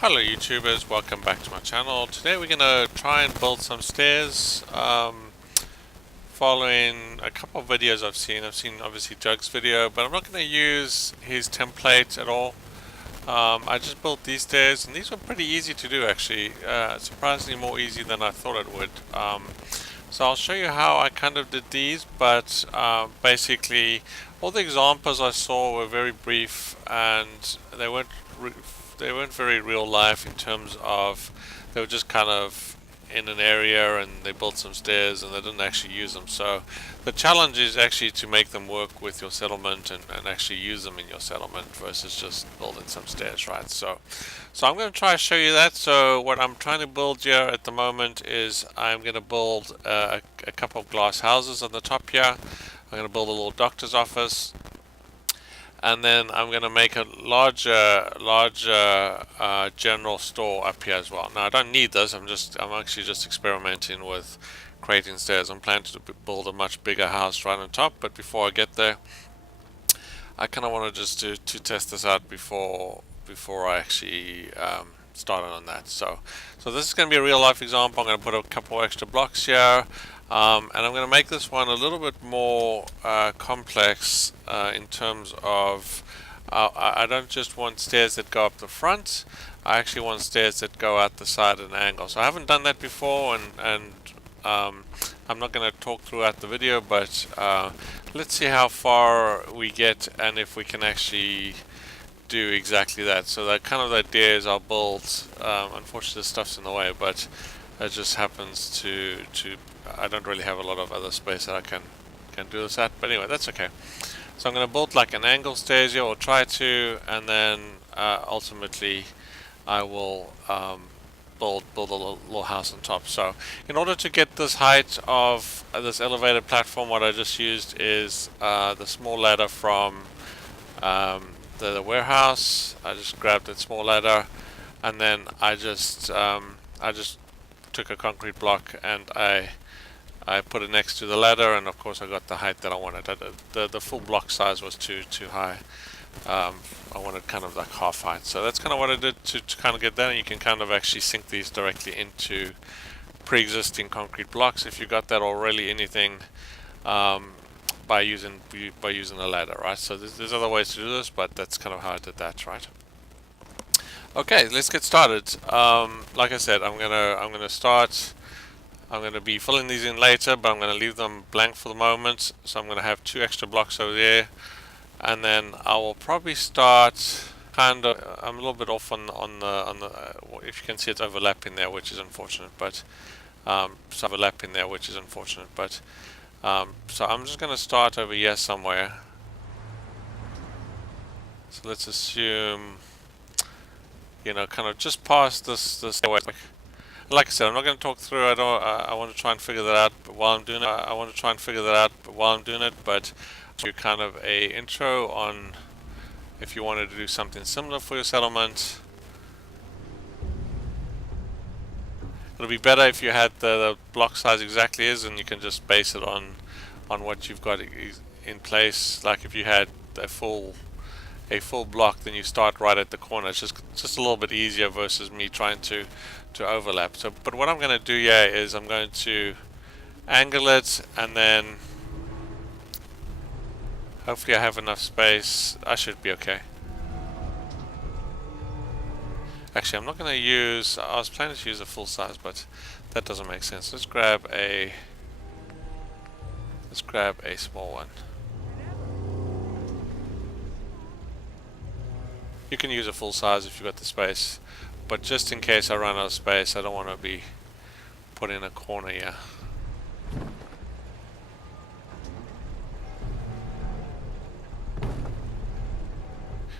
Hello YouTubers, welcome back to my channel. Today we're going to try and build some stairs following a couple of videos I've seen. I've seen obviously Jug's video, but I'm not going to use his template at all. I just built these stairs and these were pretty easy to do actually, surprisingly more easy than I thought it would. So I'll show you how I kind of did these, but basically all the examples I saw were very brief and they weren't very real life in terms of they were just kind of in an area and they built some stairs and they didn't actually use them. So the challenge is actually to make them work with your settlement and actually use them in your settlement versus just building some stairs, right? So I'm going to try to show you that. So what I'm trying to build here at the moment is I'm going to build a couple of glass houses on the top here. I'm going to build a little doctor's office, and then I'm going to make a larger general store up here as well. Now I don't need this. I'm actually just experimenting with creating stairs. I'm planning to build a much bigger house right on top, but before I get there, I kind of want to just to test this out before I actually start on that. So this is going to be a real life example. I'm going to put a couple extra blocks here. And I'm going to make this one a little bit more complex in terms of I don't just want stairs that go up the front. I actually want stairs that go out the side at an angle. So I haven't done that before, and I'm not going to talk throughout the video, but let's see how far we get and if we can actually do exactly that. So that kind of the idea is I'll build, unfortunately the stuff's in the way, but it just happens to I don't really have a lot of other space that I can do this at, but anyway, that's okay. So I'm going to build like an angle stairs here, or try to, and then ultimately I will build a little house on top. So in order to get this height of this elevated platform, what I just used is the small ladder from the warehouse. I just grabbed that small ladder, and then I just took a concrete block and I put it next to the ladder, and of course I got the height that I wanted. The full block size was too high. I wanted kind of like half height. So that's kind of what I did to kind of get that, and you can kind of actually sink these directly into pre-existing concrete blocks if you got that already anything by using a ladder, right? So there's other ways to do this, but that's kind of how I did that, right? Okay, let's get started. Like I said, I'm gonna start. I'm going to be filling these in later, but I'm going to leave them blank for the moment. So I'm going to have 2 extra blocks over there, and then I will probably start kind of. I'm a little bit off on the. If you can see, it's overlapping there, which is unfortunate. But so I'm just going to start over here somewhere. So let's assume, kind of just past this stairway. Like I said, I'm not going to talk through. I want to try and figure that out. But while I'm doing it, but do kind of a intro on if you wanted to do something similar for your settlement. It'll be better if you had the block size exactly is, and you can just base it on what you've got in place. Like if you had a full block, then you start right at the corner. It's just a little bit easier versus me trying to overlap. So, but what I'm going to do here is I'm going to angle it, and then hopefully I have enough space. I should be okay. Actually, I'm not going to use. I was planning to use a full size, but that doesn't make sense. Let's grab a small one. You can use a full size if you've got the space, but just in case I run out of space, I don't want to be put in a corner here.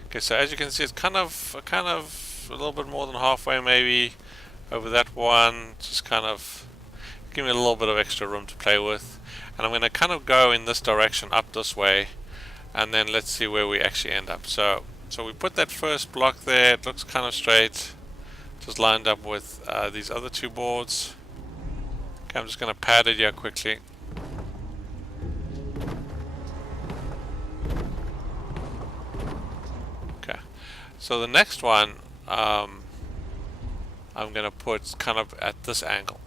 Okay, so as you can see, it's kind of a little bit more than halfway, maybe over that one. Just kind of give me a little bit of extra room to play with, and I'm going to kind of go in this direction up this way, and then let's see where we actually end up. So we put that first block there. It looks kind of straight, just lined up with these other 2 boards. Okay, I'm just going to pad it here quickly. Okay, so the next one, I'm gonna put kind of at this angle.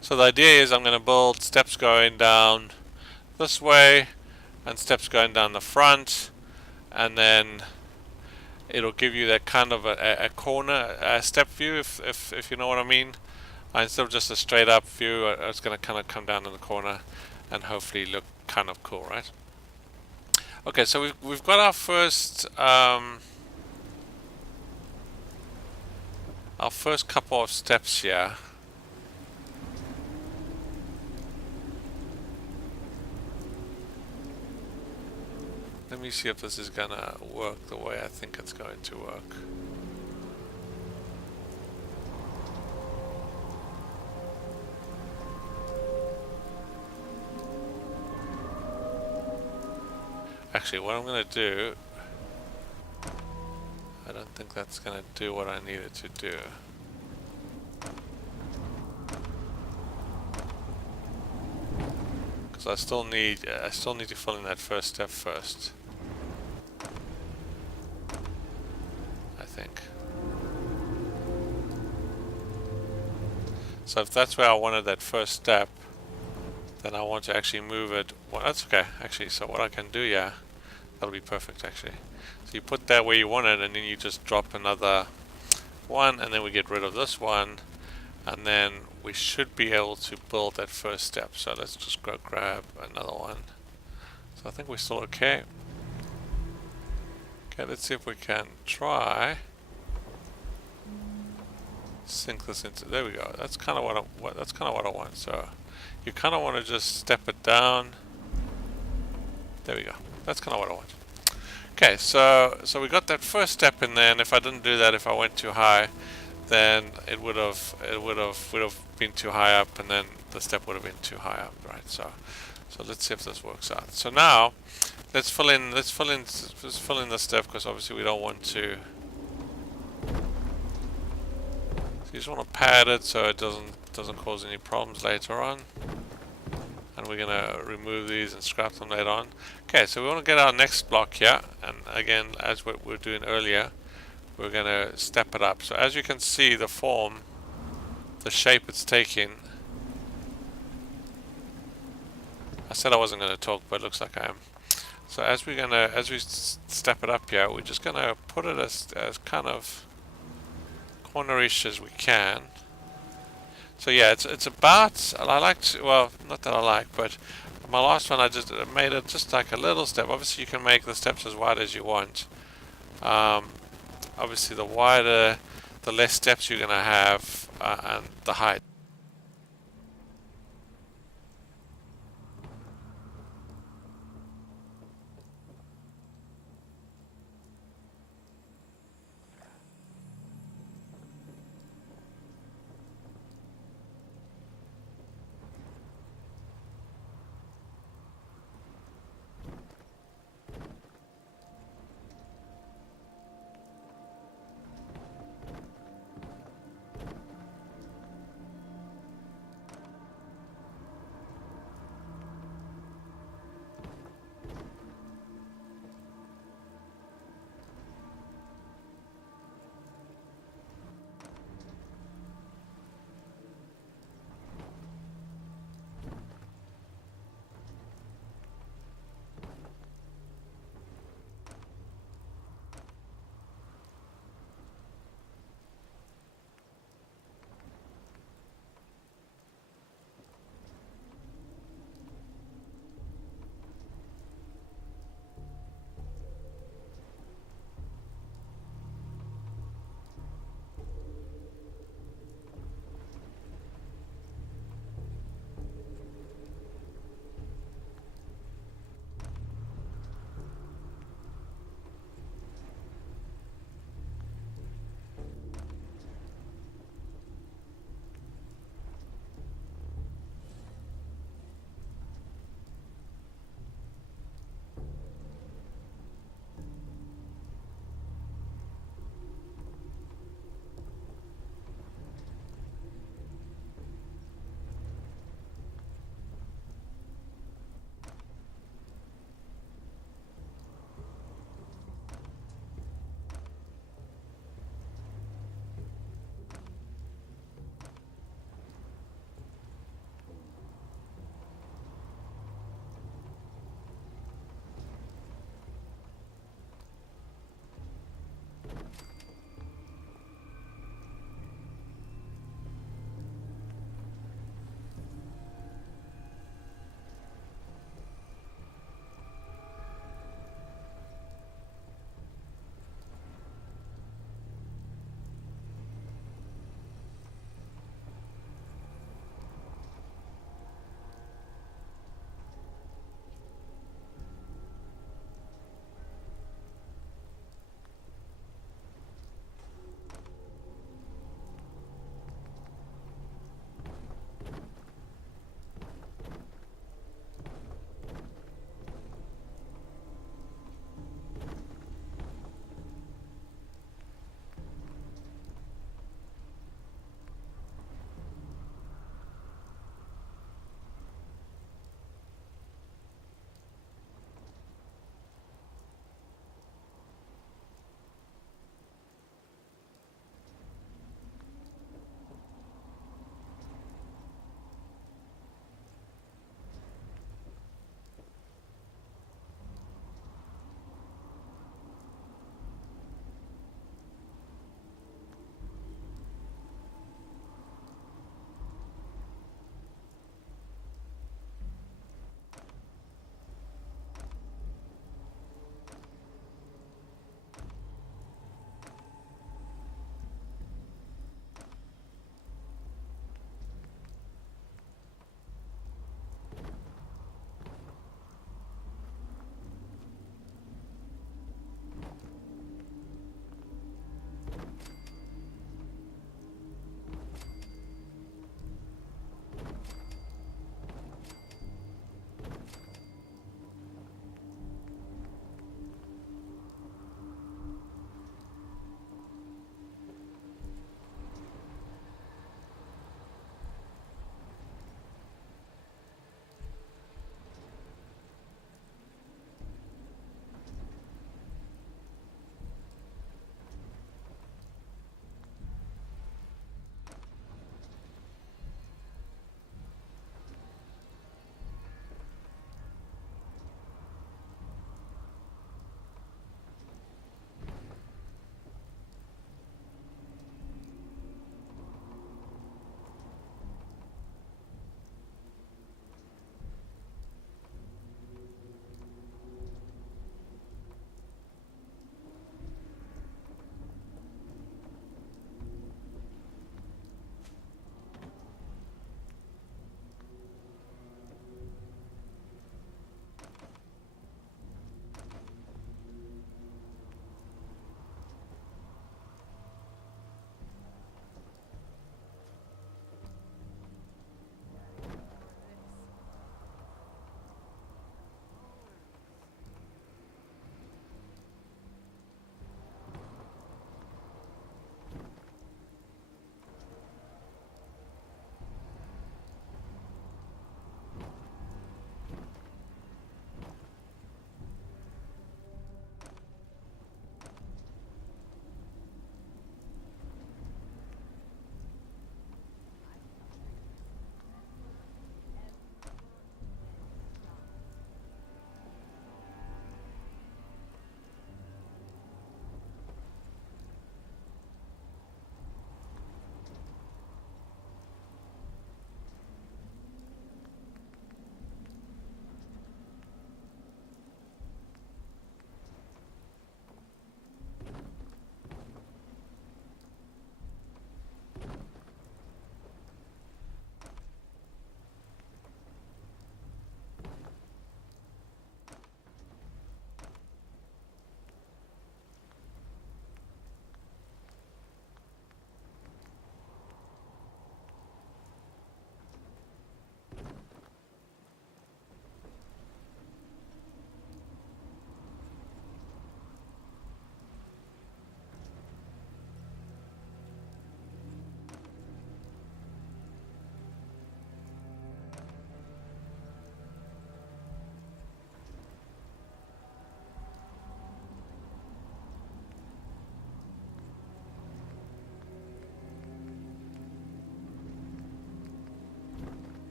So the idea is I'm going to build steps going down this way and steps going down the front, and then it'll give you that kind of a corner step view, if you know what I mean. Instead of just a straight up view, it's going to kind of come down in the corner and hopefully look kind of cool, right? Okay, so we've got our first couple of steps here. Let me see if this is gonna work the way I think it's going to work. Actually, what I'm gonna do, I don't think that's gonna do what I need it to do. Because I still need to fill in that first step first. I think. So if that's where I wanted that first step, then I want to actually move it. Well, that's okay, actually. So what I can do, yeah, that'll be perfect, actually. So you put that where you want it, and then you just drop another one, and then we get rid of this one, and then we should be able to build that first step. So let's just go grab another one. So I think we're still okay. Okay, let's see if we can try sink this into. There we go. That's kind of what I want. So you kind of want to just step it down. There we go. That's kind of what I want. Okay, so we got that first step in there, and if I didn't do that, if I went too high, then it would have been too high up, and then the step would have been too high up, right? So let's see if this works out. So now let's fill in the step, because obviously we don't want to. So you just want to pad it so it doesn't cause any problems later on. And we're gonna remove these and scrap them later on. Okay, so we want to get our next block here, and again, as what we were doing earlier, we're gonna step it up. So as you can see, the form, the shape it's taking. I said I wasn't gonna talk, but it looks like I am. So as we step it up here, we're just gonna put it as kind of cornerish as we can. So yeah, it's about, I like to, well, not that I like, but my last one I just made it just like a little step. Obviously you can make the steps as wide as you want. Obviously the wider, the less steps you're going to have, and the height.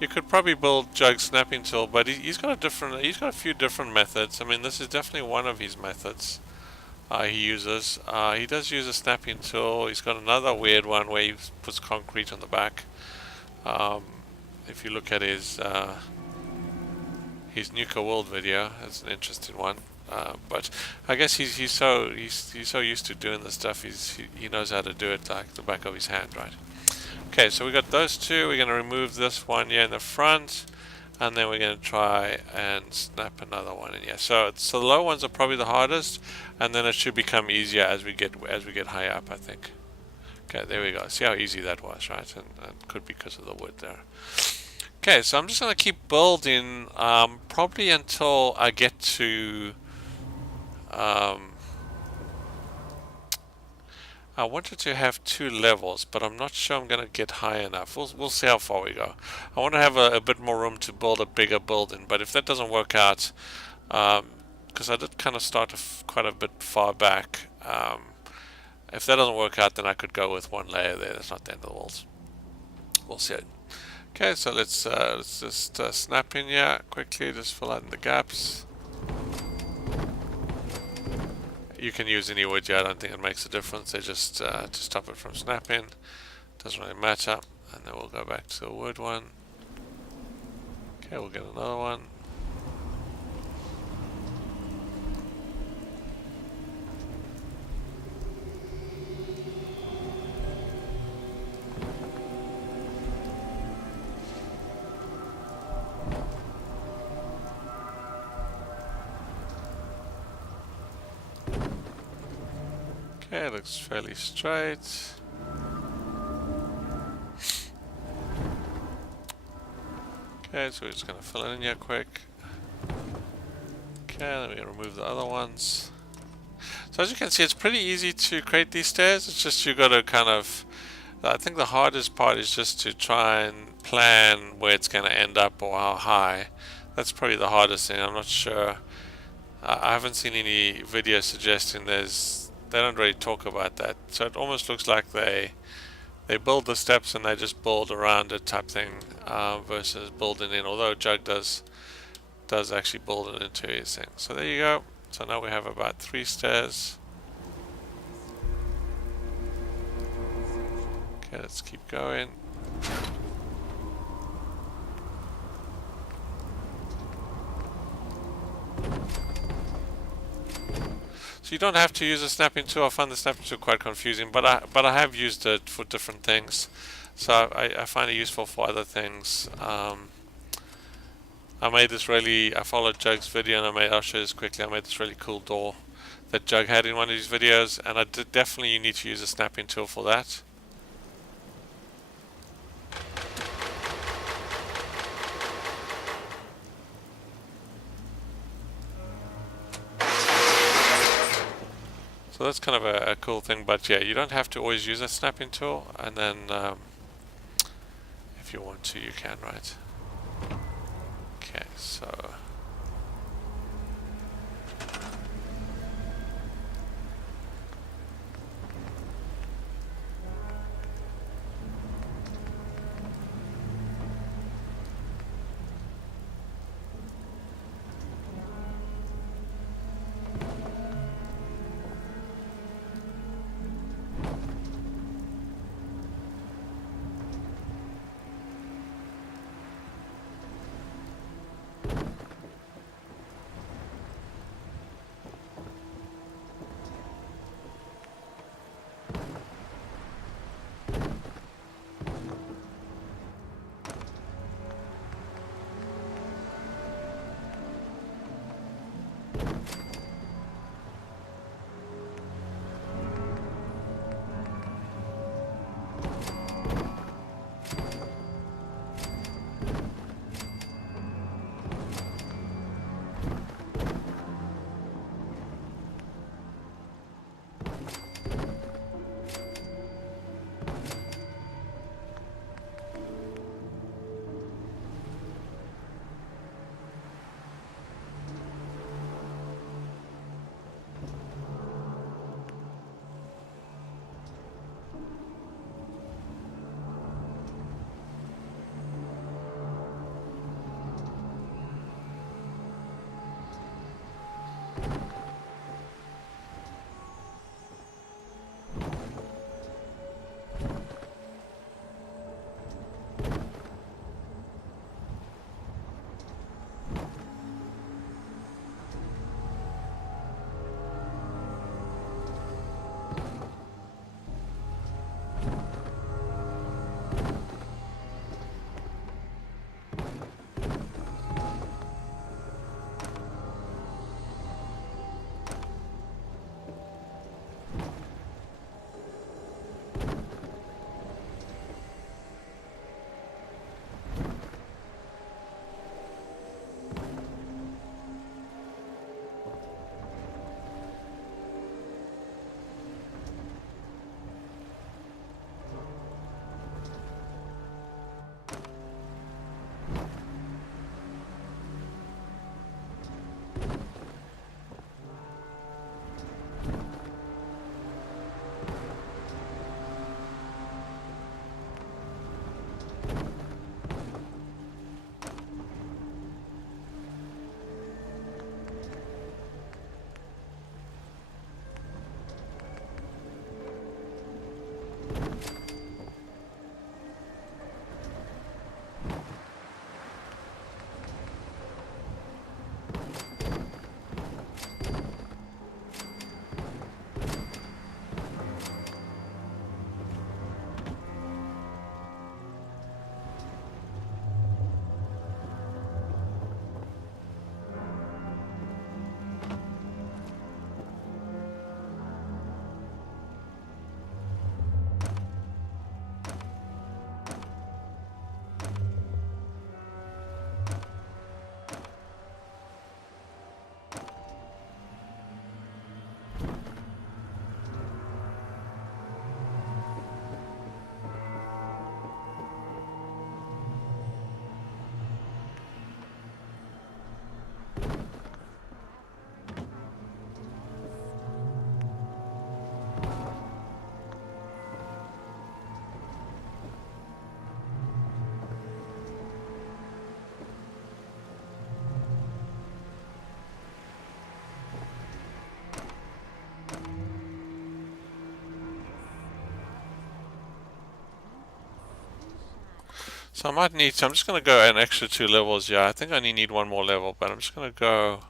You could probably build Jug's snapping tool, but he's got a few different methods. I mean, this is definitely one of his methods he uses. He does use a snapping tool. He's got another weird one where he puts concrete on the back. Um, if you look at his Nuka World video, that's an interesting one. But I guess he's so used to doing this stuff. He knows how to do it like the back of his hand, right? Okay, so we got those two. We're going to remove this one here in the front, and then we're going to try and snap another one in here. So the low ones are probably the hardest, and then it should become easier as we get higher up, I think. Okay, there we go. See how easy that was, right? And could be because of the wood there. Okay, so I'm just going to keep building probably until I get to I wanted to have 2 levels, but I'm not sure I'm going to get high enough. We'll see how far we go. I want to have a bit more room to build a bigger building, but if that doesn't work out, because I did kind of start quite a bit far back, if that doesn't work out, then I could go with 1 layer there. That's not the end of the world. We'll see. Okay, so let's just snap in here quickly, just fill out in the gaps. You can use any wood here, I don't think it makes a difference. They just to stop it from snapping. Doesn't really matter. And then we'll go back to the wood one. Okay, we'll get another one. Okay, looks fairly straight. Okay, so we're just going to fill it in here quick. Okay, then we're going to remove the other ones. So as you can see, it's pretty easy to create these stairs. It's just you got to kind of, I think the hardest part is just to try and plan where it's going to end up or how high. That's probably the hardest thing. I'm not sure. I haven't seen any videos suggesting they don't really talk about that. So it almost looks like they build the steps and they just build around it type thing, versus building in. Although Jug does actually build it into his thing. So there you go. So now we have about 3 stairs. Okay, let's keep going. So you don't have to use a snapping tool. I find the snapping tool quite confusing, but I have used it for different things. So I find it useful for other things. I followed Jug's video and I'll show you this quickly. I made this really cool door that Jug had in one of his videos, and definitely you need to use a snapping tool for that. So that's kind of a cool thing, but yeah, you don't have to always use a snapping tool, and then if you want to, you can, right? Okay, so So I might need to, I'm just going to go an extra 2 levels here. I think I only need one more level, but I'm just going to go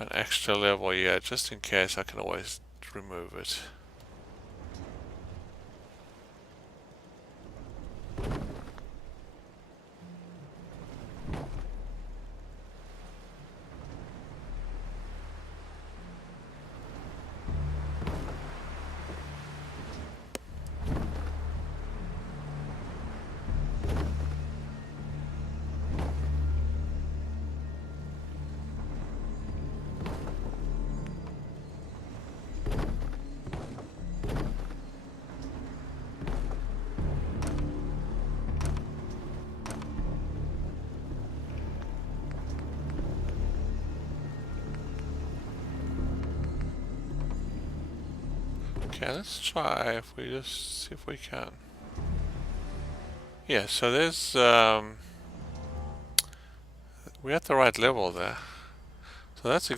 an extra level here, just in case I can always remove it. Okay, let's try if we just see if we can. Yeah, so there's we're at the right level there. So that's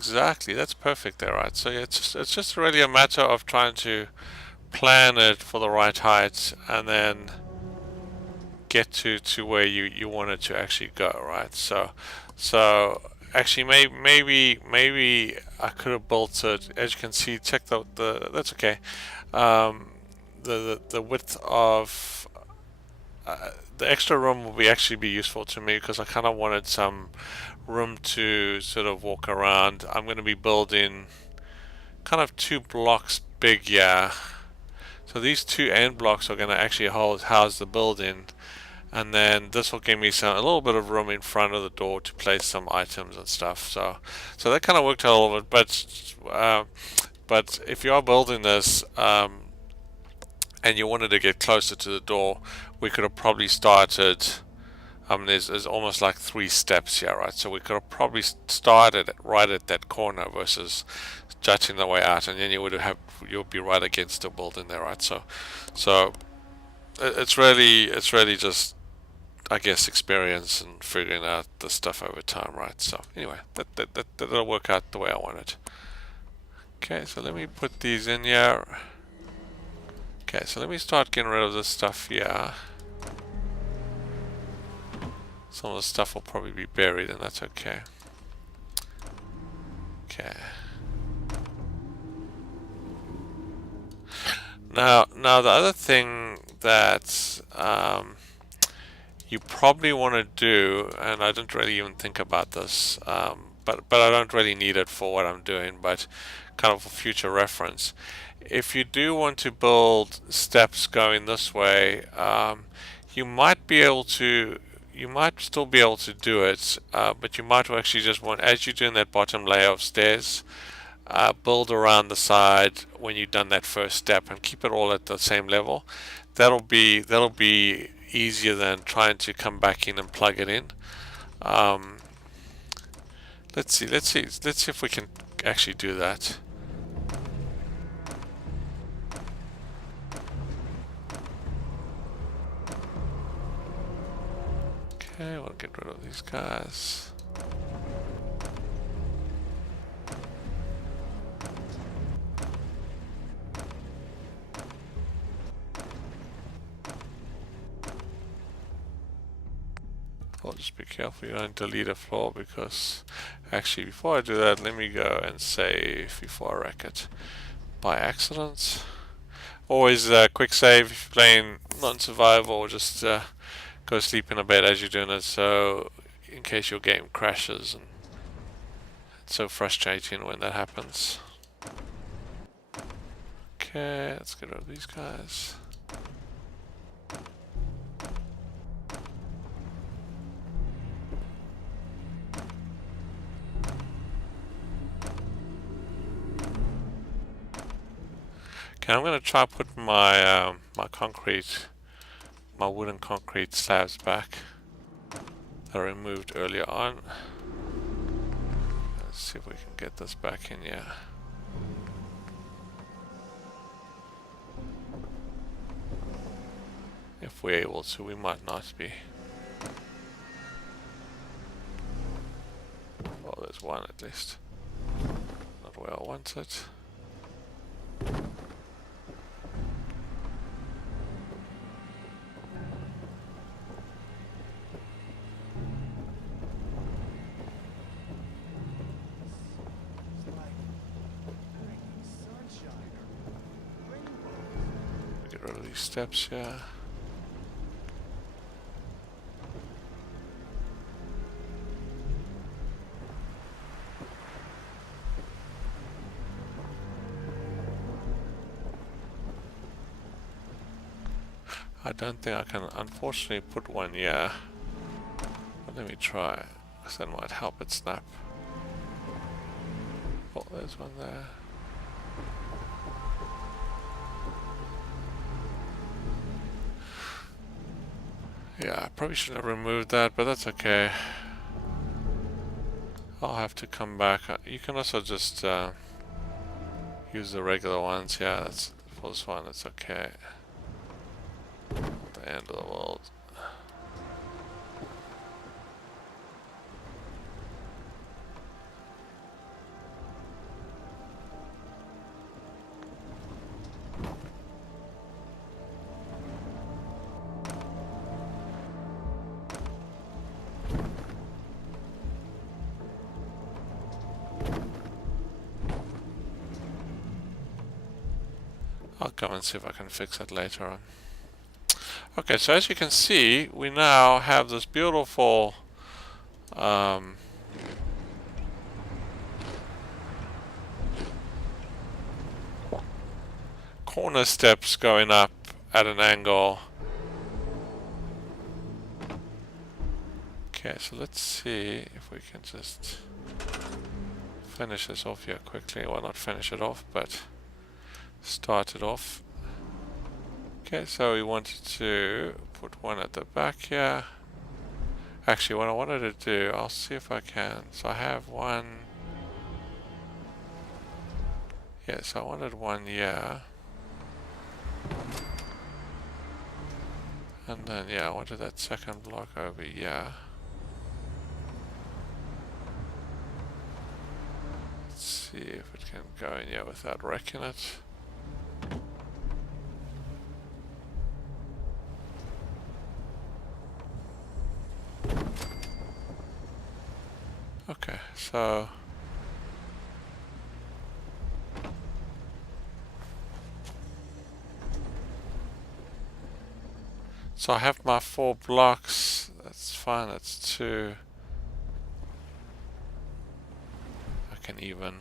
perfect there, right? So yeah, it's just really a matter of trying to plan it for the right height and then get to where you want it to actually go, right? So actually maybe I could have built it. As you can see, check the that's okay. The width of the extra room will actually be useful to me because I kind of wanted some room to sort of walk around. I'm going to be building kind of 2 blocks big, yeah. So these 2 end blocks are going to actually house the building, and then this will give me a little bit of room in front of the door to place some items and stuff. So that kind of worked out a little bit, but if you are building this and you wanted to get closer to the door, we could have probably started. There's almost like 3 steps here, right? So we could have probably started right at that corner versus jutting the way out, and then you'll be right against the building there, right? So it's really just, I guess, experience and figuring out the stuff over time, right? So anyway, that'll work out the way I want it. Okay, so let me put these in here. Okay, so let me start getting rid of this stuff here. Some of the stuff will probably be buried, and that's okay. Okay. Now the other thing that you probably want to do, and I didn't really even think about this, but I don't really need it for what I'm doing, but kind of for future reference. If you do want to build steps going this way, you might be able to. You might still be able to do it, but you might actually just want, as you're doing that bottom layer of stairs, build around the side when you've done that first step and keep it all at the same level. That'll be easier than trying to come back in and plug it in. Let's see if we can actually do that. Okay, we'll get rid of these guys. I'll just be careful you don't delete a floor, because actually before I do that, let me go and save before I wreck it by accident. Always quick save if you're playing non-survival, or just go sleep in a bed as you're doing it, so in case your game crashes. And it's so frustrating when that happens. Okay, let's get rid of these guys. Okay, I'm gonna try put my my wooden concrete slabs back that I removed earlier on. Let's see if we can get this back in here. If we're able to, we might not be. Well, there's one at least. Not where I want it. of these steps here. I don't think I can unfortunately put one here. But let me try, because that might help it snap. Oh, there's one there. Yeah, I probably should have removed that, but that's okay. I'll have to come back. You can also just use the regular ones. Yeah, that's for this one. It's okay. The end of the world. I'll come and see if I can fix it later on. Okay, so as you can see, we now have this beautiful corner steps going up at an angle. Okay, so let's see if we can just finish this off here quickly. Well, not finish it off, but start it off. Okay, so we wanted to put one at the back here. Actually, what I wanted to do, I'll see if I can. So I have one. Yeah, so I wanted one here. And then, yeah, I wanted that second block over here. Let's see if it can go in here without wrecking it. Okay, so I have my 4 blocks. That's fine. That's 2. I can even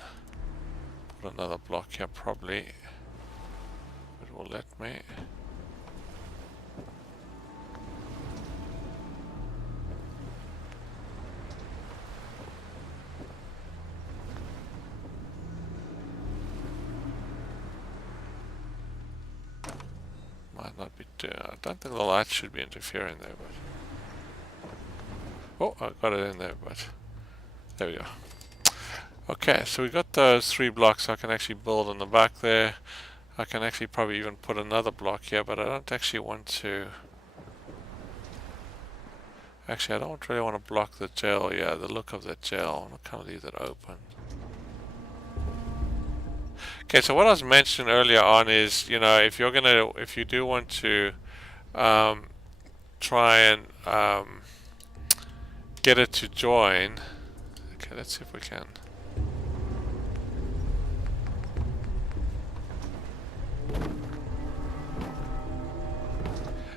put another block here probably. It will let me. Might not be too, I don't think the light should be interfering there, but oh, I got it in there, but there we go. Okay, so we got those 3 blocks I can actually build on the back there. I can actually probably even put another block here, but I don't actually want to. Actually, I don't really want to block the gel. Yeah, the look of the gel. I'm kind of leave that open. Okay, so what I was mentioning earlier on is, you know, if you do want to try and get it to join. Okay, let's see if we can.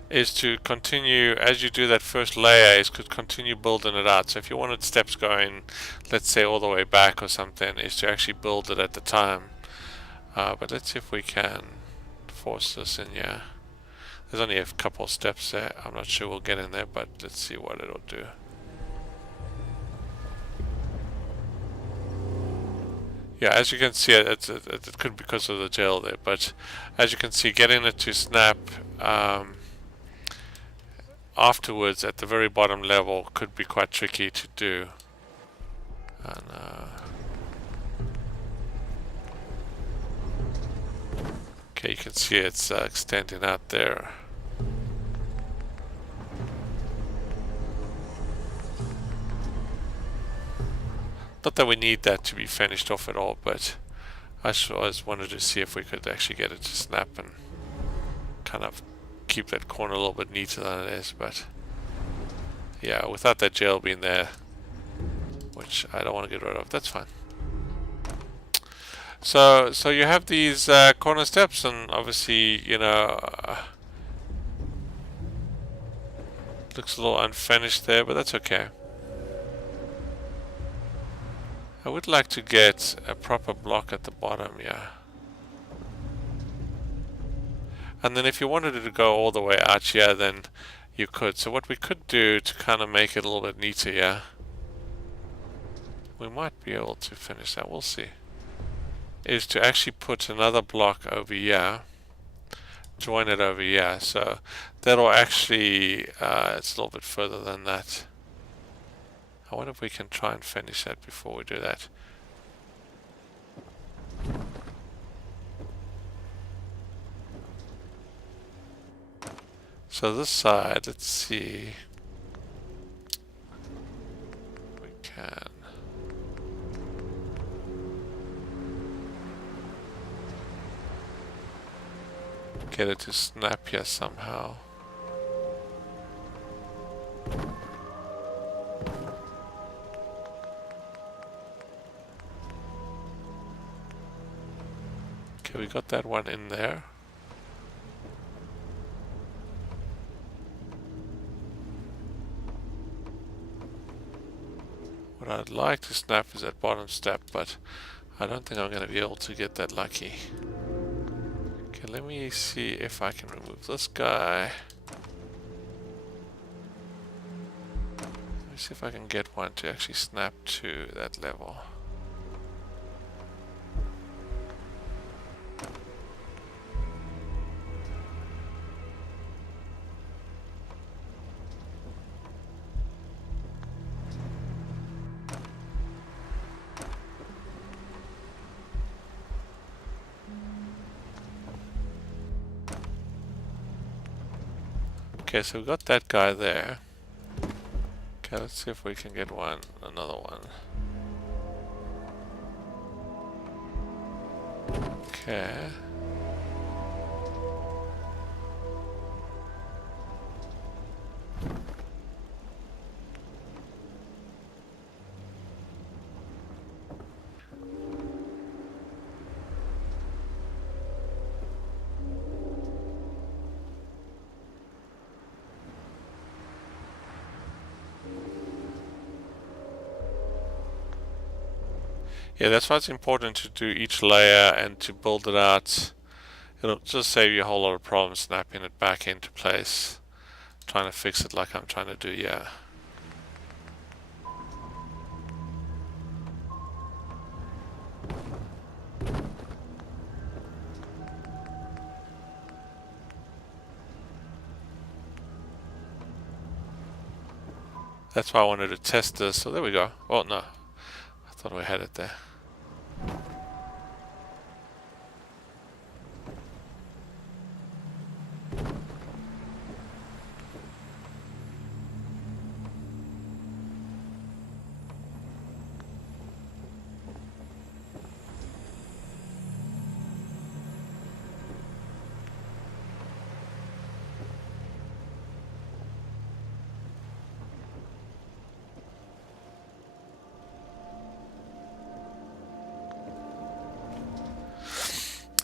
Is to continue, as you do that first layer, is to continue building it out. So if you wanted steps going, let's say all the way back or something, is to actually build it at the time. But let's see if we can force this in here. There's only a couple of steps there. I'm not sure we'll get in there, but let's see what it'll do. Yeah, as you can see, it could be because of the gel there, but as you can see, getting it to snap afterwards at the very bottom level could be quite tricky to do. And okay, you can see it's extending out there. Not that we need that to be finished off at all, but I just wanted to see if we could actually get it to snap and kind of keep that corner a little bit neater than it is. But yeah, without that gel being there, which I don't want to get rid of, that's fine. So you have these corner steps, and obviously, looks a little unfinished there, but that's okay. I would like to get a proper block at the bottom, yeah. And then if you wanted it to go all the way out here, then you could. So what we could do to kind of make it a little bit neater, yeah, we might be able to finish that, we'll see, is to actually put another block over here, join it over here. So that'll actually, it's a little bit further than that. I wonder if we can try and finish that before we do that. So this side, let's see. We can. Get it to snap here somehow. Okay, we got that one in there. What I'd like to snap is that bottom step, but I don't think I'm going to be able to get that lucky. Okay, let me see if I can remove this guy. Let me see if I can get one to actually snap to that level. Okay, so we got that guy there. Okay, let's see if we can get another one. Okay. Yeah, that's why it's important to do each layer and to build it out. It'll just save you a whole lot of problems snapping it back into place, trying to fix it like I'm trying to do here. That's why I wanted to test this. So there we go. Oh no, I thought we had it there.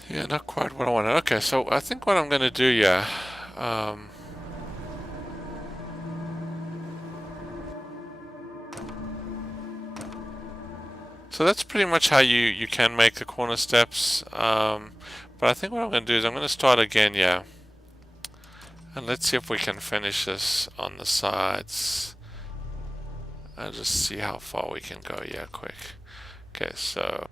Yeah, not quite what I wanted. Okay, so I think what I'm going to do, yeah, so that's pretty much how you can make the corner steps. But I think what I'm going to do is I'm going to start again, yeah, and let's see if we can finish this on the sides. I'll just see how far we can go, yeah, quick. Okay, so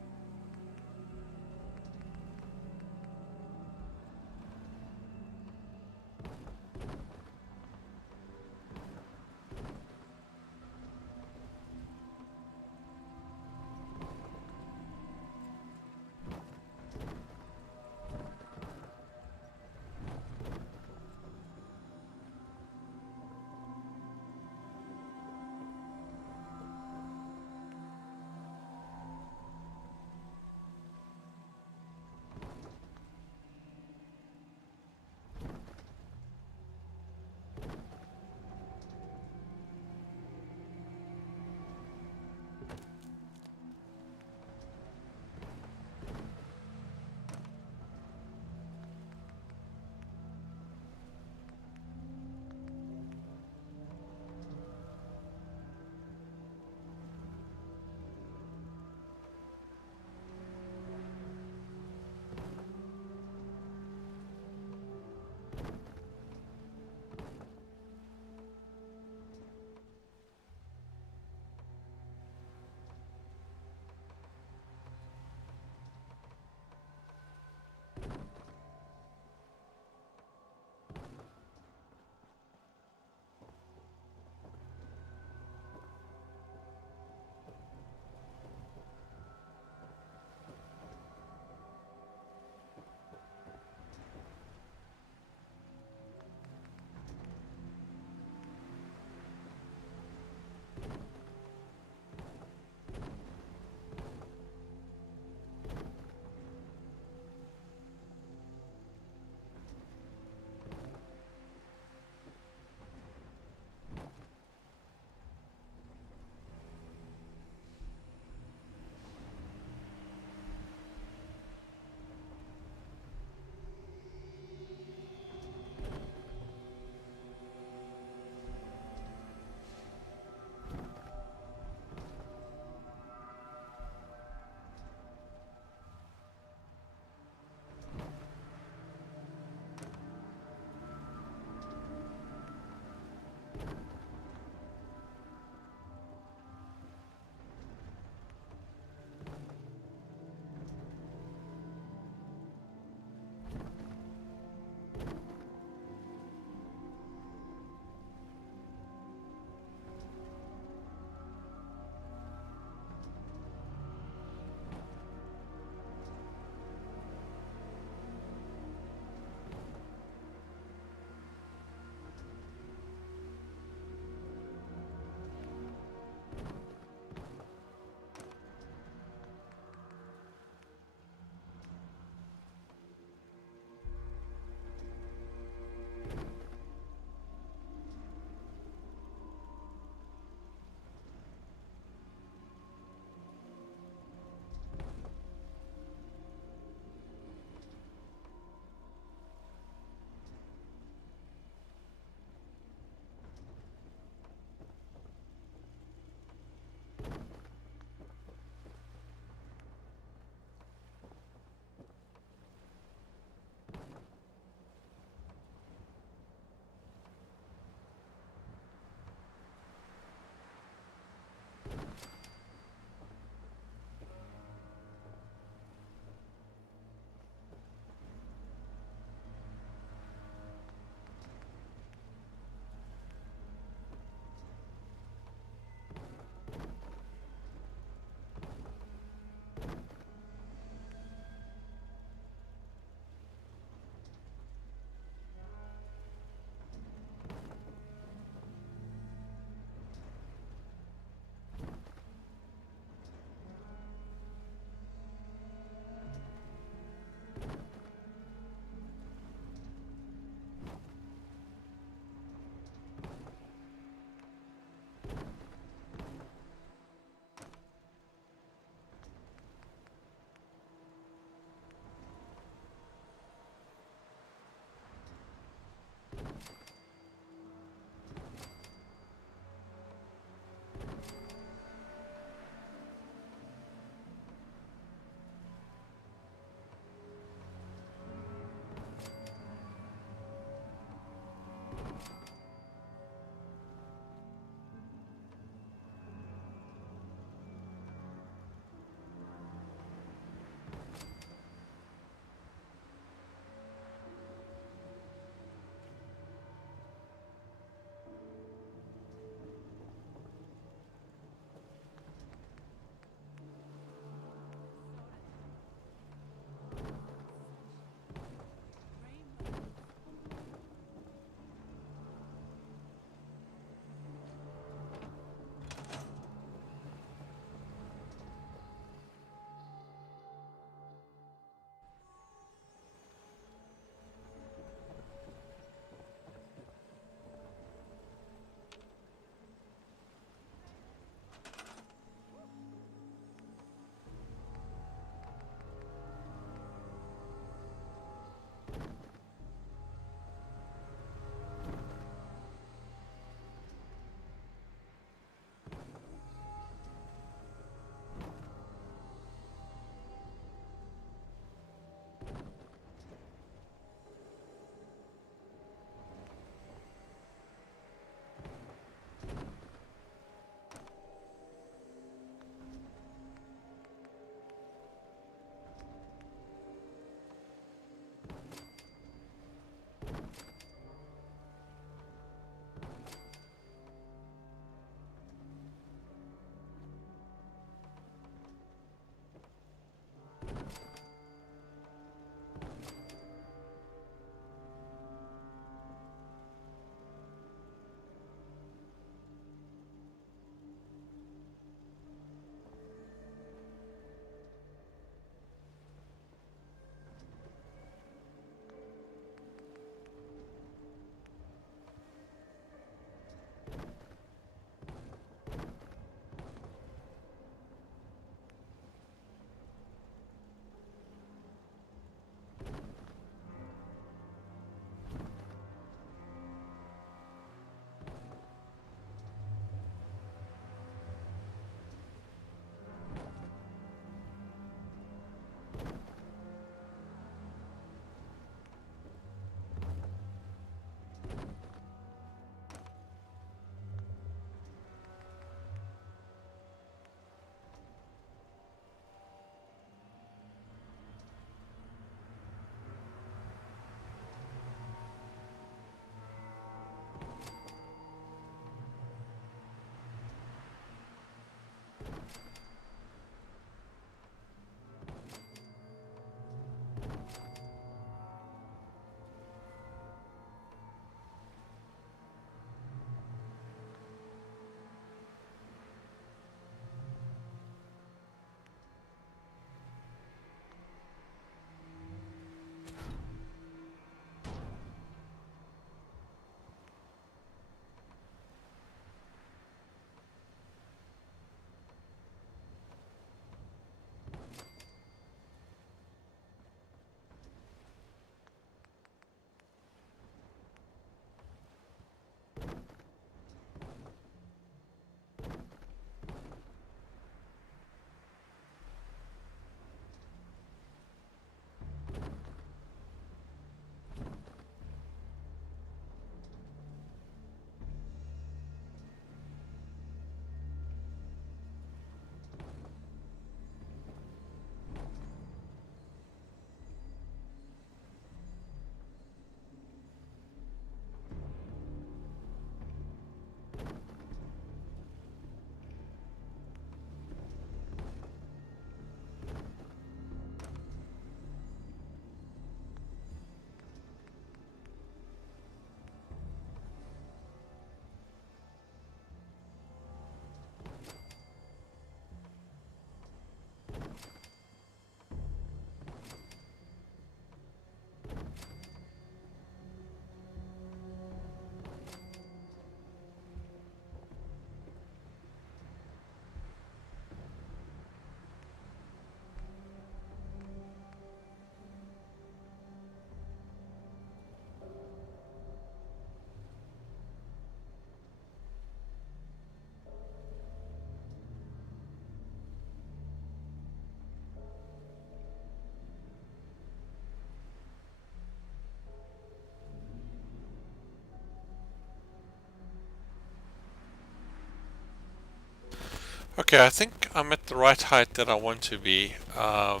Okay, I think I'm at the right height that I want to be. So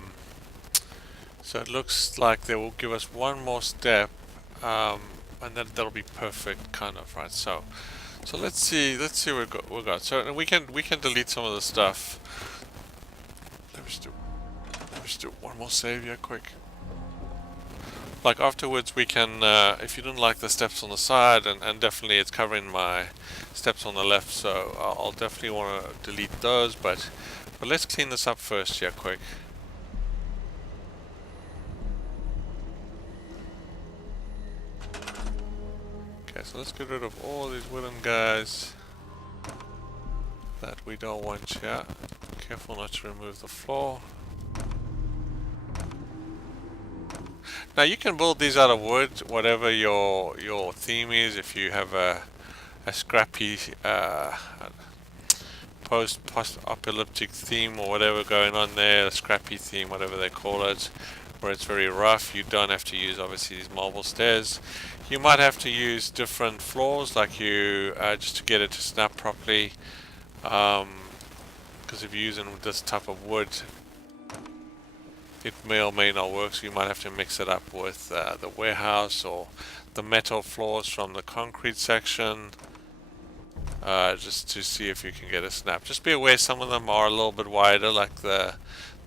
it looks like they will give us one more step, um, and then that'll be perfect, kind of, right? So let's see what we got. So we can delete some of the stuff. Let me just do one more save here, quick. Like afterwards, we can, if you don't like the steps on the side, and definitely it's covering my steps on the left, so I'll definitely want to delete those. But let's clean this up first, here, quick. Okay, so let's get rid of all these wooden guys that we don't want here. Careful not to remove the floor. Now you can build these out of wood, whatever your theme is. If you have a scrappy post-apocalyptic theme or whatever going on there, a scrappy theme, whatever they call it, where it's very rough, you don't have to use obviously these marble stairs. You might have to use different floors, like you just to get it to snap properly. Because if you're using this type of wood, it may or may not work, so you might have to mix it up with the warehouse or the metal floors from the concrete section, just to see if you can get a snap. Just be aware some of them are a little bit wider, like the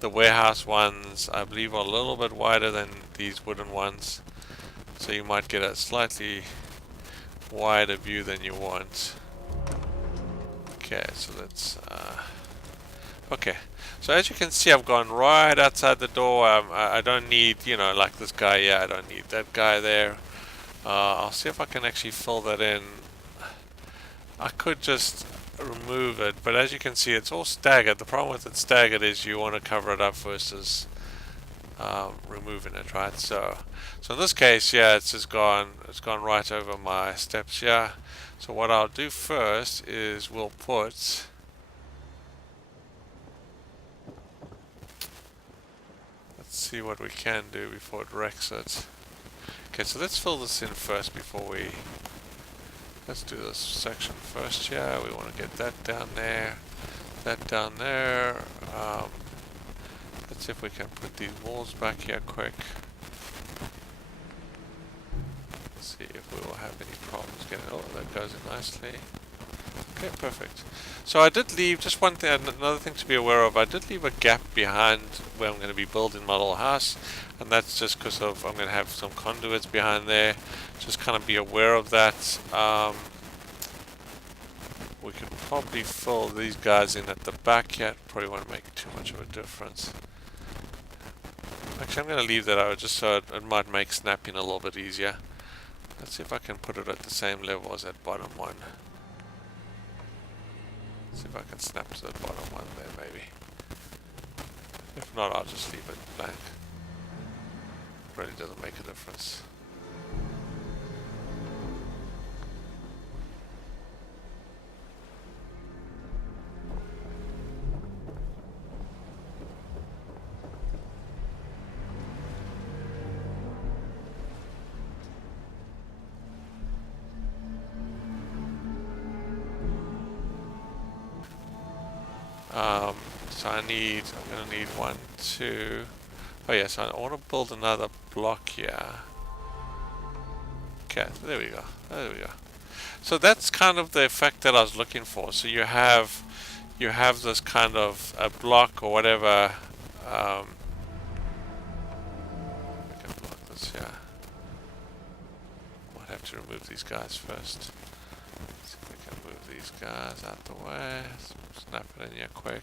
warehouse ones I believe are a little bit wider than these wooden ones, so you might get a slightly wider view than you want. Okay, so let's okay, so as you can see, I've gone right outside the door. I don't need, you know, like this guy. Yeah, I don't need that guy there. I'll see if I can actually fill that in. I could just remove it, but as you can see, it's all staggered. The problem with it staggered is you want to cover it up versus removing it, right? So in this case, yeah, it's gone right over my steps. Yeah. So what I'll do first is we'll put. See what we can do before it wrecks it. Okay, so let's fill this in first before we... Let's do this section first, yeah. We want to get that down there, that down there. Let's see if we can put these walls back here quick. Let's see if we will have any problems getting... Oh, that goes in nicely. Okay, perfect. So I did leave, just one thing, another thing to be aware of, I did leave a gap behind where I'm going to be building my little house, and that's just because of, I'm going to have some conduits behind there. Just kind of be aware of that. We could probably fill these guys in at the back yet, probably won't make too much of a difference. Actually, I'm going to leave that out just so it might make snapping a little bit easier. Let's see if I can put it at the same level as that bottom one. See if I can snap to the bottom one there, maybe. If not, I'll just leave it blank. Really doesn't make a difference. So I'm gonna need 1, 2. Oh yes, I want to build another block here. Okay, there we go. There we go. So that's kind of the effect that I was looking for. So you have this kind of a block or whatever. We can block this here. Might have to remove these guys first. See if we can move these guys out the way. Snap it in here quick.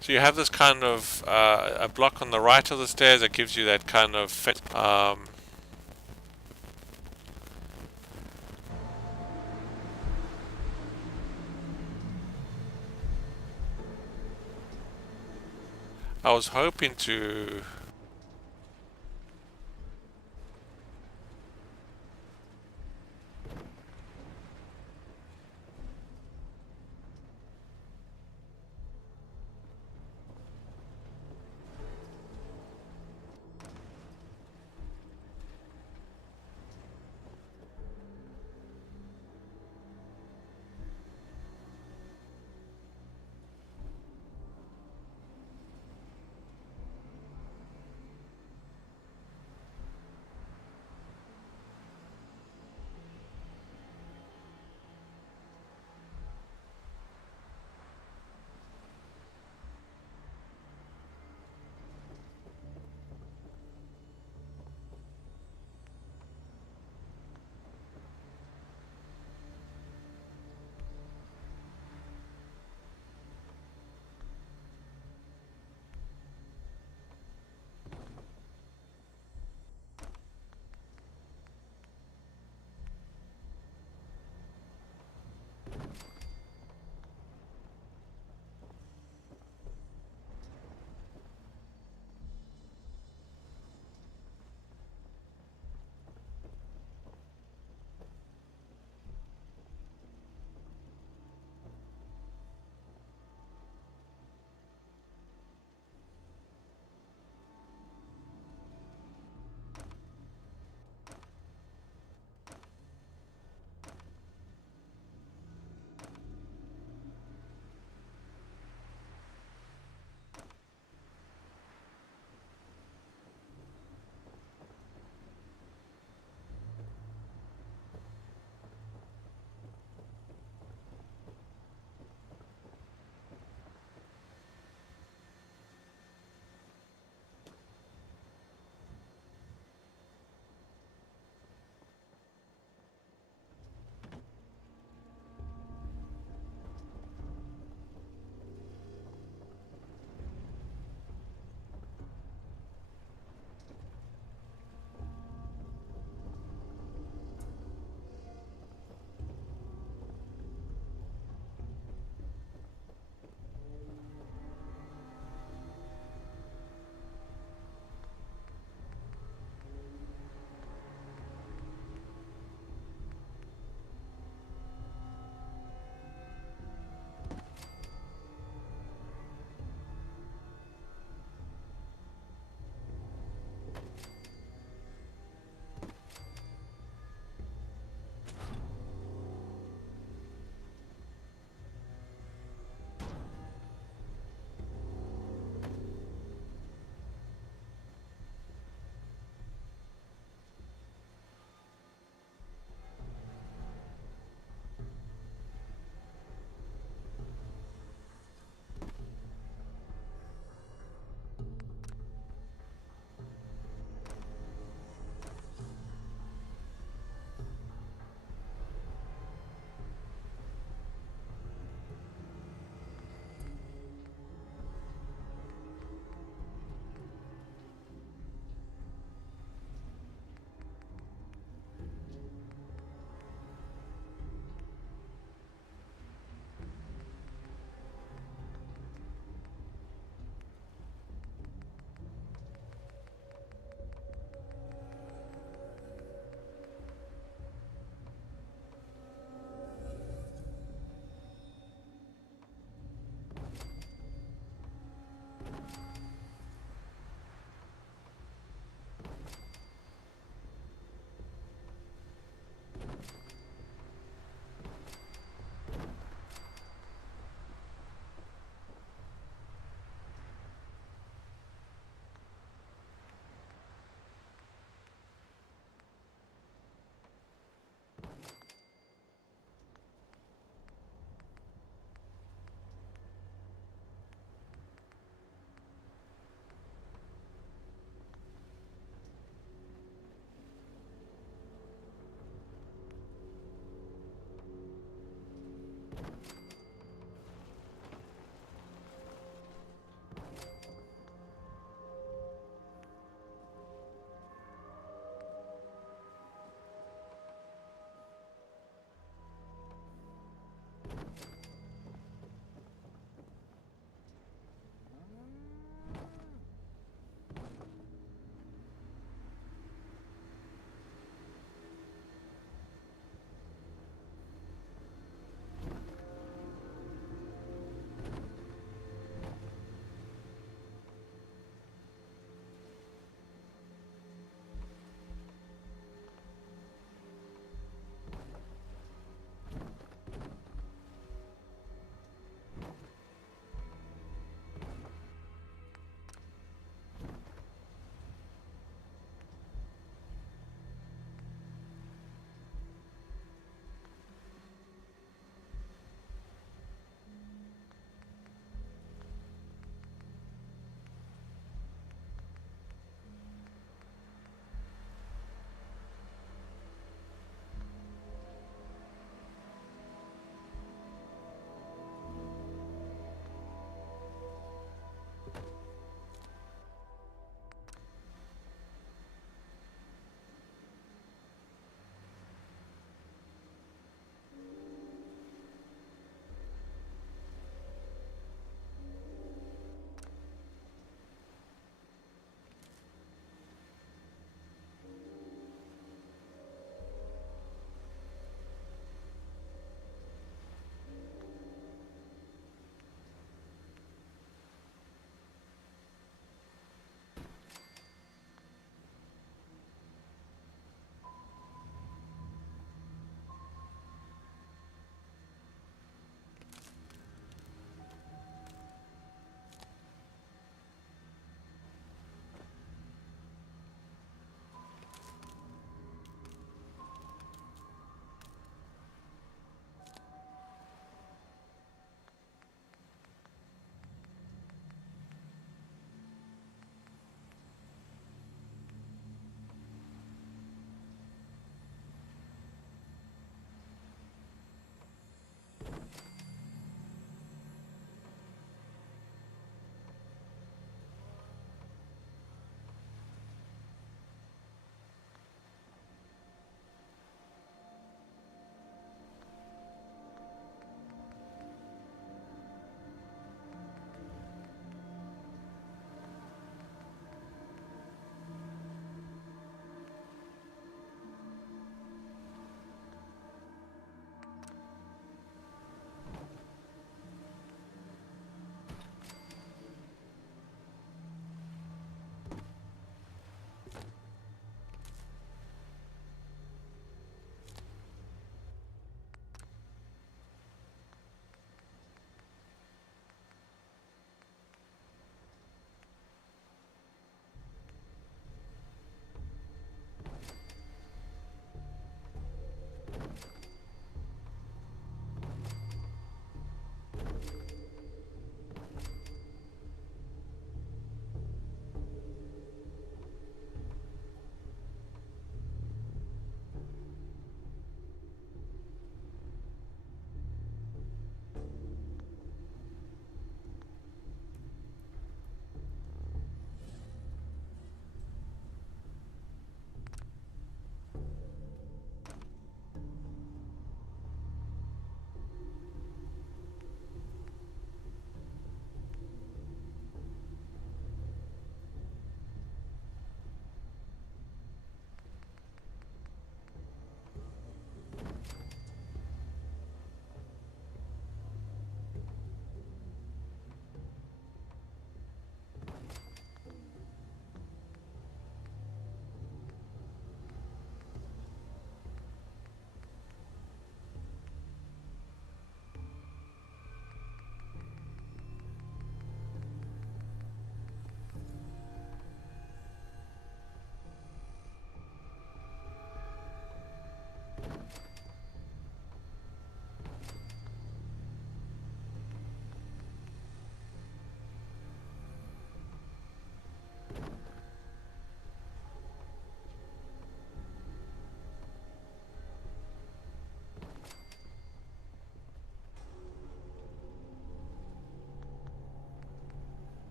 So you have this kind of a block on the right of the stairs that gives you that kind of fit. I was hoping to...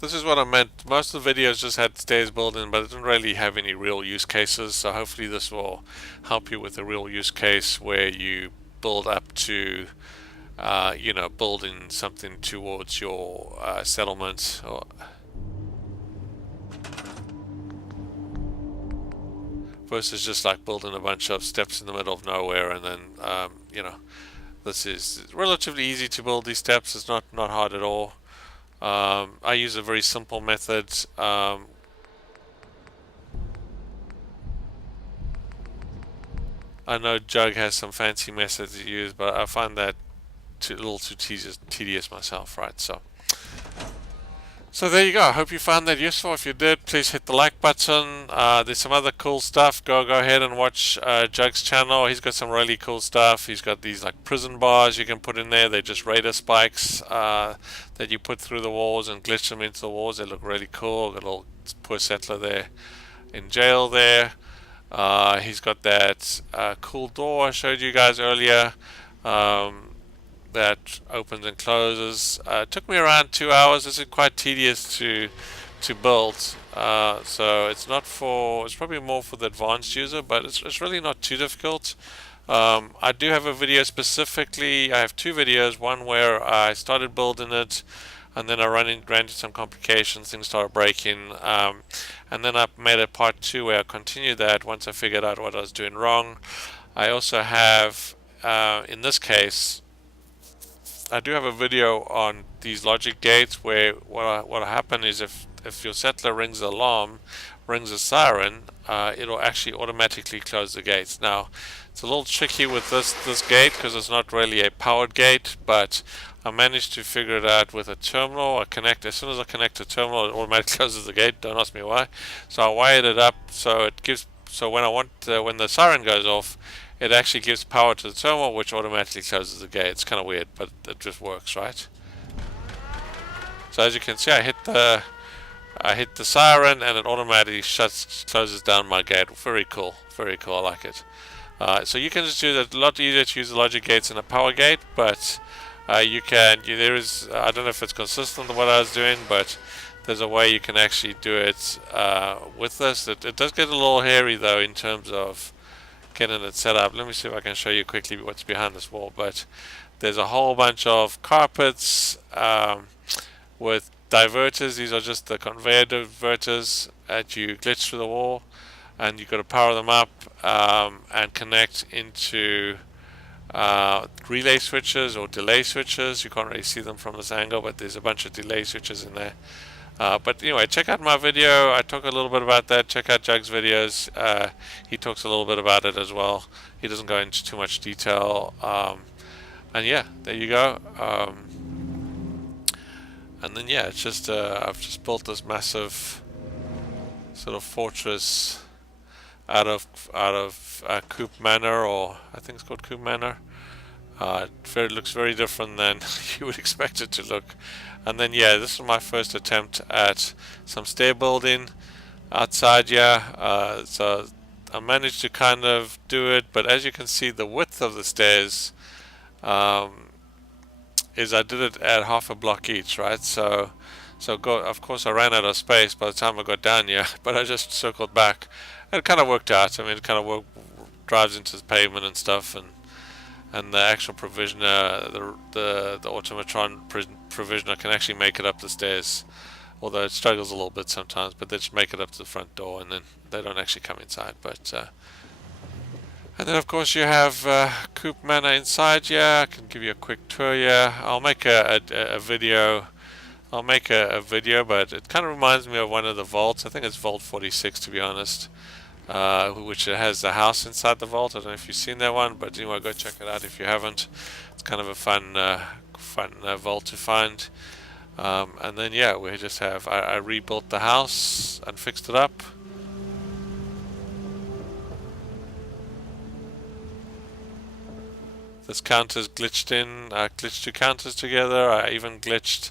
This is what I meant. Most of the videos just had stairs built in, but it didn't really have any real use cases. So hopefully this will help you with a real use case where you build up to, you know, building something towards your settlement, or versus just like building a bunch of steps in the middle of nowhere. And then, you know, this is relatively easy to build these steps. It's not hard at all. I use a very simple method. I know Jug has some fancy methods to use, but I find that a little too tedious myself, right? So there you go. I hope you found that useful. If you did, please hit the like button. There's some other cool stuff. Go ahead and watch Jug's channel. He's got some really cool stuff. He's got these like prison bars you can put in there. They're just radar spikes that you put through the walls and glitch them into the walls. They look really cool. Got a little poor settler there in jail there. He's got that cool door I showed you guys earlier. That opens and closes. It took me around 2 hours. This is quite tedious to build, so it's probably more for the advanced user, but it's really not too difficult. I do have a video specifically. I have two videos. One where I started building it, and then I ran into some complications. Things started breaking, and then I made a part 2 where I continued that once I figured out what I was doing wrong. I also have, in this case, I do have a video on these logic gates where what happen is if your settler rings the alarm, rings a siren, it'll actually automatically close the gates. Now, it's a little tricky with this gate because it's not really a powered gate, but I managed to figure it out with a terminal. As soon as I connect the terminal, it automatically closes the gate. Don't ask me why. So I wired it up so when the siren goes off, it actually gives power to the terminal, which automatically closes the gate. It's kind of weird, but it just works, right? So as you can see, I hit the siren, and it automatically closes down my gate. Very cool, very cool. I like it. So you can just use it. A lot easier to use the logic gates than a power gate, but I don't know if it's consistent with what I was doing, but there's a way you can actually do it with this. It does get a little hairy though in terms of getting it set up. Let me see if I can show you quickly what's behind this wall. But there's a whole bunch of carpets with diverters. These are just the conveyor diverters that you glitch through the wall, and you've got to power them up and connect into relay switches or delay switches. You can't really see them from this angle, but there's a bunch of delay switches in there. But anyway, check out my video. I talk a little bit about that. Check out Jug's videos. He talks a little bit about it as well. He doesn't go into too much detail. And yeah, there you go. And then yeah, it's just I've just built this massive sort of fortress out of Coop Manor, or I think it's called Coop Manor. It looks very different than you would expect it to look. And then yeah, this is my first attempt at some stair building outside here. So I managed to kind of do it, but as you can see, the width of the stairs is I did it at half a block each, right? Of course, I ran out of space by the time I got down here, but I just circled back. It kind of worked out. I mean, it kind of drives into the pavement and stuff, and the actual provisioner, the automatron provisioner can actually make it up the stairs, although it struggles a little bit sometimes. But they just make it up to the front door, and then they don't actually come inside. And then of course you have Coop Manor inside here. I can give you a quick tour here. I'll make a video. I'll make a video, but it kind of reminds me of one of the vaults. I think it's Vault 46, to be honest, which has the house inside the vault. I don't know if you've seen that one, but anyway, go check it out if you haven't. It's kind of a fun vault to find. And then yeah, we just have I rebuilt the house and fixed it up. This counter's glitched in. I glitched two counters together. I even glitched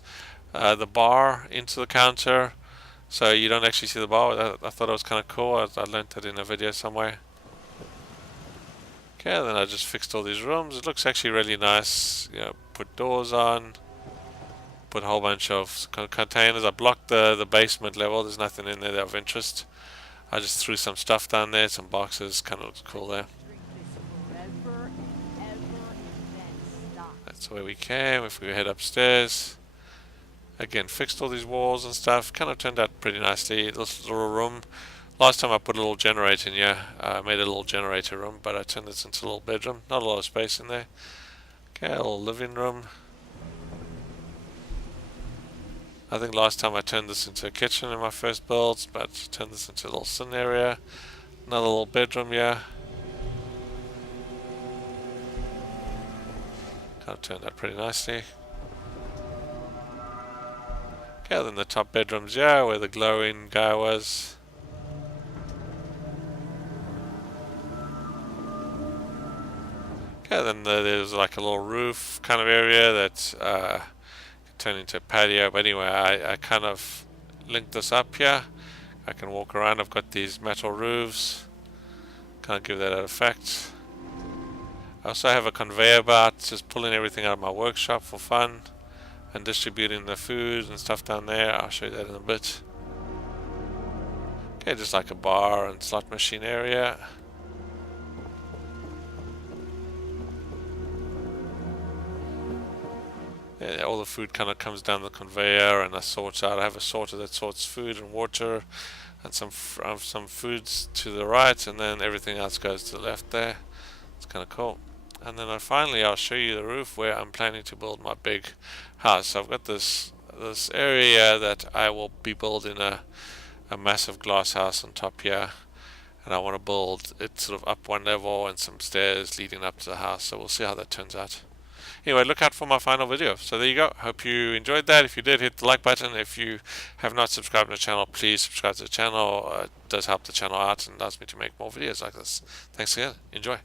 the bar into the counter, so you don't actually see the bar. I thought it was kind of cool. I learned that in a video somewhere. Okay, then I just fixed all these rooms. It looks actually really nice. You know, put doors on, put a whole bunch of containers. I blocked the basement level. There's nothing in there of interest. I just threw some stuff down there, some boxes. Kind of looks cool there. That's where we came. If we head upstairs, again, fixed all these walls and stuff. Kind of turned out pretty nicely. This little room. Last time I put a little generator in here. I made a little generator room, but I turned this into a little bedroom. Not a lot of space in there. Okay, a little living room. I think last time I turned this into a kitchen in my first builds, but turned this into a little sitting area. Another little bedroom here. Kind of turned out pretty nicely. Okay, then the top bedroom's here, where the glowing guy was. Okay, then there's like a little roof kind of area that can turn into a patio. But anyway, I kind of linked this up here. I can walk around. I've got these metal roofs. Kind of give that an effect. I also have a conveyor belt, just pulling everything out of my workshop for fun and distributing the food and stuff down there. I'll show you that in a bit. Okay, just like a bar and slot machine area. Yeah, all the food kind of comes down the conveyor, and I sort out. I have a sorter that sorts food and water, and some foods to the right, and then everything else goes to the left there. It's kind of cool. And then finally, I'll show you the roof where I'm planning to build my big house. So I've got this area that I will be building a massive glass house on top here, and I want to build it sort of up one level and some stairs leading up to the house. So we'll see how that turns out. Anyway, look out for my final video. So there you go. Hope you enjoyed that. If you did, hit the like button. If you have not subscribed to the channel, please subscribe to the channel. It does help the channel out and allows me to make more videos like this. Thanks again. Enjoy.